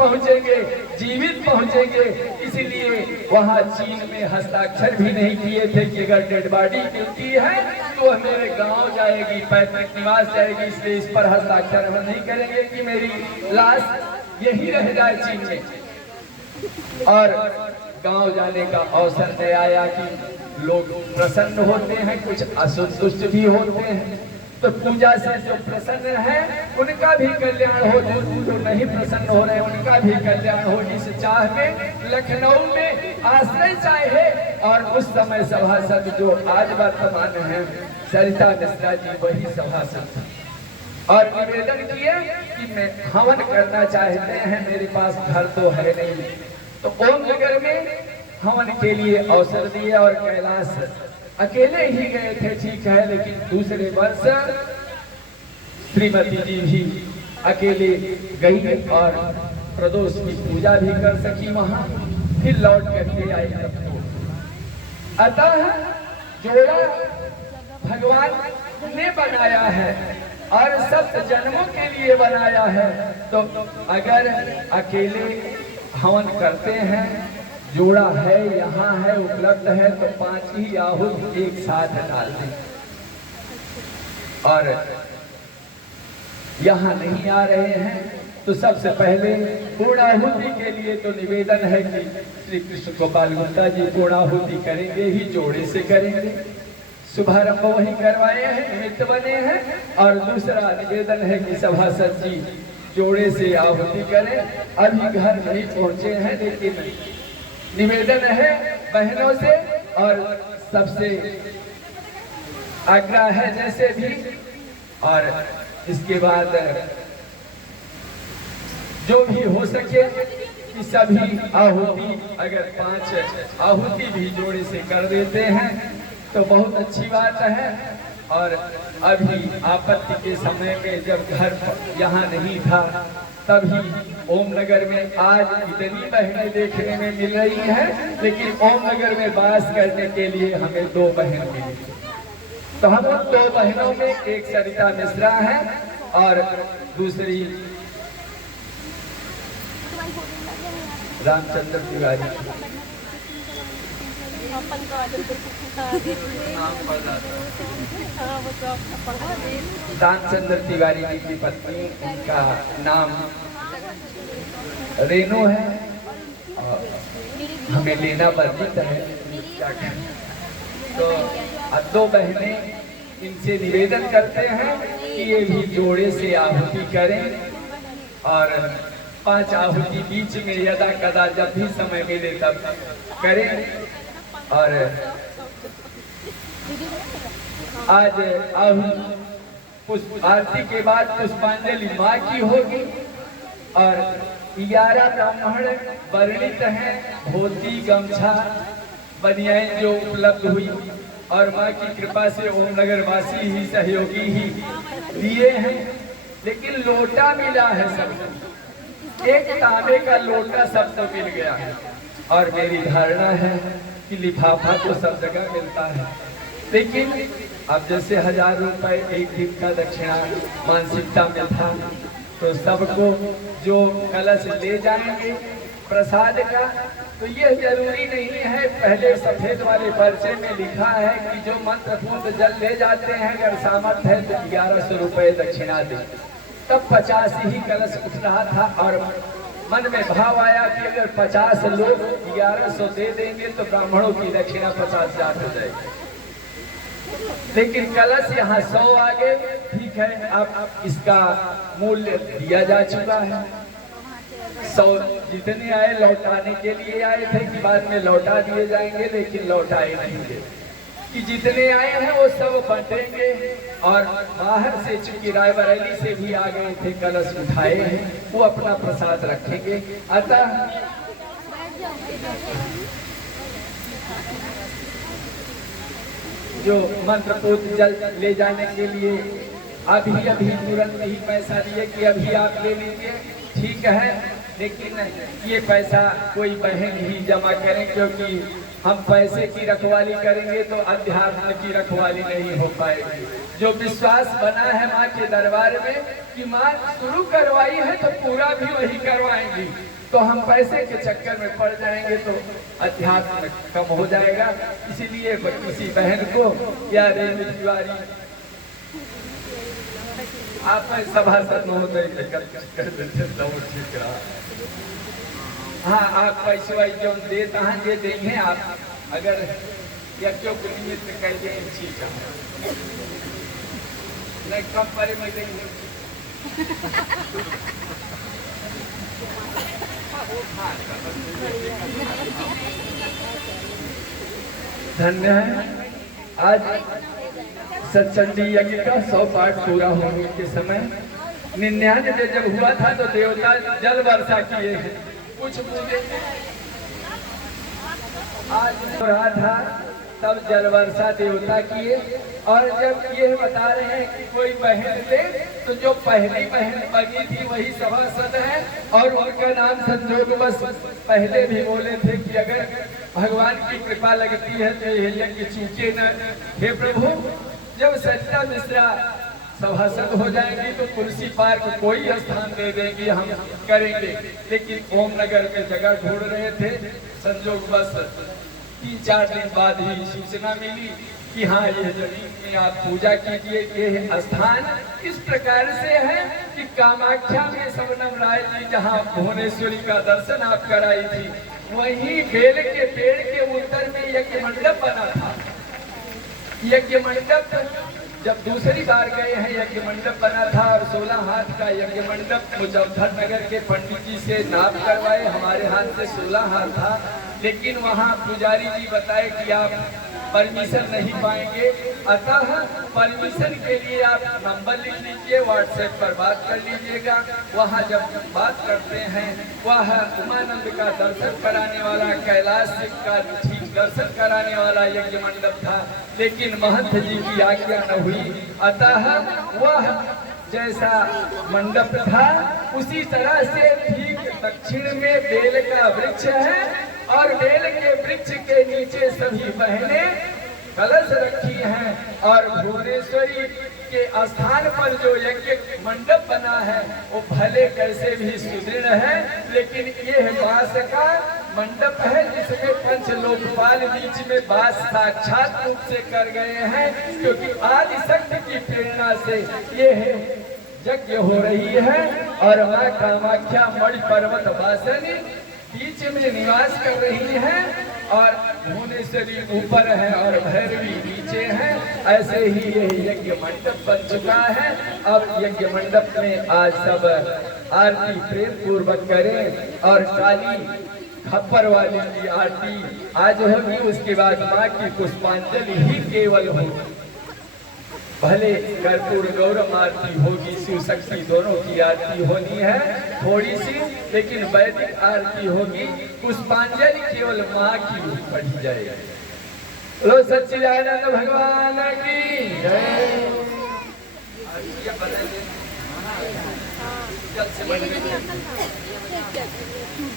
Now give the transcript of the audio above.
पहुंचेंगे, जीवित पहुंचेंगे। इसलिए वहां चीन में हस्ताक्षर भी नहीं किए थे कि अगर डेड बॉडी मिलती है तो मेरे गांव जाएगी, पैतृक निवास जाएगी, इसलिए इस पर हस्ताक्षर हम नहीं करेंगे कि मेरी लाश यही रह जाए चीन में। और गांव जाने का अवसर नहीं आया कि लोग प्रसन्न होते हैं, कुछ असंतुष्ट भी होते हैं। तो पूजा से जो प्रसन्न है उनका भी कल्याण हो, जो नहीं प्रसन्न हो रहे उनका भी कल्याण हो। इस चाह में लखनऊ में आश्रय चाहे। और उस समय सभासद जो आज वर्तमान है सरिता मिश्रा जी, वही सभासद और निवेदन किए कि मैं हवन करना चाहते हैं, मेरे पास घर तो है नहीं। तो ओम नगर में हवन के लिए अवसर दिए और कैलाश अकेले ही गए थे, ठीक है, लेकिन दूसरे वर्ष श्रीमती जी भी अकेले गई और प्रदोष की पूजा भी कर सकी वहां, फिर लौट करके आई। अतः जोड़ा भगवान ने बनाया है और सब जन्मों के लिए बनाया है। तो अगर अकेले हवन करते हैं, जोड़ा है, यहाँ है, उपलब्ध है, तो 5 ही आहुत एक साथ डाल दें। और यहाँ नहीं आ रहे हैं तो सबसे पहले पूर्णाहुति के लिए तो निवेदन है कि श्री कृष्ण गोपाल गुप्ता जी पूर्णाहुति करेंगे ही, जोड़े से करेंगे। शुभारंभ वही करवाए हैं, निमित्त बने हैं। और दूसरा निवेदन है कि सभासद जी जोड़े से आहुति करें। अभी घर नहीं पहुंचे हैं, लेकिन निवेदन है बहनों से और सबसे आग्रह है जैसे भी। और इसके बाद जो भी हो सके कि सभी आहुति, अगर 5 आहुति भी जोड़े से कर देते हैं तो बहुत अच्छी बात है। और अभी आपत्ति के समय में जब घर यहाँ नहीं था, तभी ओम नगर में आज इतनी बहनें देखने में मिल रही हैं, लेकिन ओम नगर में वास करने के लिए हमें 2 बहन मिली। तो हम उन 2 बहनों में एक सरिता मिश्रा है और दूसरी रामचंद्र तिवारी। रामचंद्र तिवारी जी की पत्नी, उनका नाम रेणु है। हमें लेना वर्जित है, तो 2 बहनें इनसे निवेदन करते हैं कि ये भी जोड़े से आहुति करें और 5 आहुति बीच में यदा कदा जब भी समय मिले तब करें। और आज आरती के बाद पुष्पांजलि माँ की होगी और 11 ब्राह्मण वर्णित हैं, धोती गमछा बनियान जो उपलब्ध हुई और माँ की कृपा से ओम नगर वासी ही सहयोगी ही दिए हैं। लेकिन लोटा मिला है सबको, एक तांबे का लोटा सबको मिल गया है। और मेरी धारणा है कि लिफाफा तो सब जगह मिलता है, लेकिन अब जैसे 1000 रुपए एक दिन का दक्षिणा मानसिकता में था, तो सबको जो कलश ले जाएंगे प्रसाद का, तो ये जरूरी नहीं है। पहले सफेद वाले पर्चे में लिखा है कि जो मंत्रपूर्ण जल ले जाते हैं अगर सामर्थ्य है तो 1100 रुपए दक्षिणा दें। तब 50 ही कलश उठ रहा था और मन में भाव आया कि अगर 50 लोग 1100 दे देंगे तो ब्राह्मणों की दक्षिणा 50,000 हो जाएगी। लेकिन कलश यहाँ 100 आ गए, ठीक है, अब इसका मूल्य दिया जा चुका है। 100 जितने आए लौटाने के लिए आए थे कि बाद में लौटा दिए जाएंगे, लेकिन लौटाए नहीं थे कि जितने आए हैं वो सब बांटेंगे। और बाहर से चूंकि रायबरेली से भी आ गए थे, कलश उठाए हैं, वो अपना प्रसाद रखेंगे। अतः जो मंत्रपूत जल ले जाने के लिए अभी तुरंत ही पैसा दिए कि अभी आप ले लीजिए, ठीक है, लेकिन ये पैसा कोई बहन ही जमा करें, क्योंकि हम पैसे की रखवाली करेंगे तो अध्यात्म की रखवाली नहीं हो पाएगी। जो विश्वास बना है माँ के दरबार में कि माँ शुरू करवाई है तो पूरा भी वही करवाएंगी, तो हम पैसे के चक्कर में पड़ जाएंगे तो अध्यात्म कम हो जाएगा। इसीलिए किसी बहन को या रेणु तिवारी आप सभासद महोदय कर देते तो ठीक रहा। हाँ, आप पैसे वाई जो देता है ये देंगे आप, अगर या क्यों निमित्त कर दे ठीक है, नहीं कम परे में देंगे। धन्य है आज सत्संगी यज्ञ का 100 पाठ पूरा होने के समय 99 जब हुआ था तो देवता जल वर्षा किए हैं, कुछ पूजे आज हो रहा था तब जल वर्षा देवता किए। और जब ये बता रहे हैं कि कोई बहन ले तो जो पहली बहन बनी थी वही सभासद है, और उनका नाम संजोगवश पहले भी बोले थे कि अगर भगवान की कृपा लगती है तो ये यज्ञ चूके न। हे प्रभु, जब सरिता मिश्रा सभासद हो जाएंगी तो तुलसी पार्क कोई स्थान दे देंगी, हम करेंगे। लेकिन ओम नगर में जगह ढूंढ रहे थे, संजोगवश 3-4 दिन बाद ही सूचना मिली कि हाँ ये जमीन में आप पूजा कीजिए। ये स्थान इस प्रकार से है कि कामाख्या में सबनम राय जी जहाँ भुवनेश्वरी का दर्शन आप कराई थी, वहीं बेल के पेड़ के उत्तर में यज्ञ मंडप बना था। यज्ञ मंडप जब दूसरी बार गए हैं यज्ञ मंडप बना था, और 16 हाथ का यज्ञ मंडप मुजफ्फरनगर के पंडित जी से नाप करवाए, हमारे हाथ से 16 हाथ था। लेकिन वहाँ पुजारी जी बताए कि आप परमिशन नहीं पाएंगे, अतः परमिशन के लिए आप नंबर लिख लीजिए, व्हाट्सएप पर बात कर लीजिएगा। वहाँ जब बात करते हैं वह उमानंद का दर्शन कराने वाला, कैलाश शिव का ठीक दर्शन कराने वाला यज्ञ मंडप था, लेकिन महंत जी की आज्ञा न हुई। अतः वह जैसा मंडप था उसी तरह से ठीक दक्षिण में बेल का वृक्ष है, और बेल के वृक्ष के नीचे सभी बहनें कलश रखी हैं। और भुवनेश्वरी के स्थान पर जो यज्ञ मंडप बना है वो भले कैसे भी सुदृढ़ है, लेकिन ये बांस का मंडप है जिसमें पंचलोकपाल बीच में बात साक्षात रूप से कर गए हैं, क्योंकि आदि शक्ति की प्रेरणा से ये यज्ञ हो रही है। और माँ कामाख्या मणि पर्वत वासिनी बीच में निवास कर रही है, और भुवनेश्वरी ऊपर है और भैरवी नीचे है। ऐसे ही ये यज्ञ मंडप बन चुका है। अब यज्ञ मंडप में आज सब आरती प्रेम पूर्वक करें, और काली खप्पर वाली की आरती आज होगी, उसके बाद माँ की पुष्पांजलि ही केवल होगी। भले कर्पूर गौरव आरती होगी, शिव शक्ति दोनों की आरती होनी है थोड़ी सी, लेकिन वैदिक आरती होगी। पुष्पांजलि केवल माँ की पढ़ी जाएगी। लो सच्चिदानंद भगवान की जय।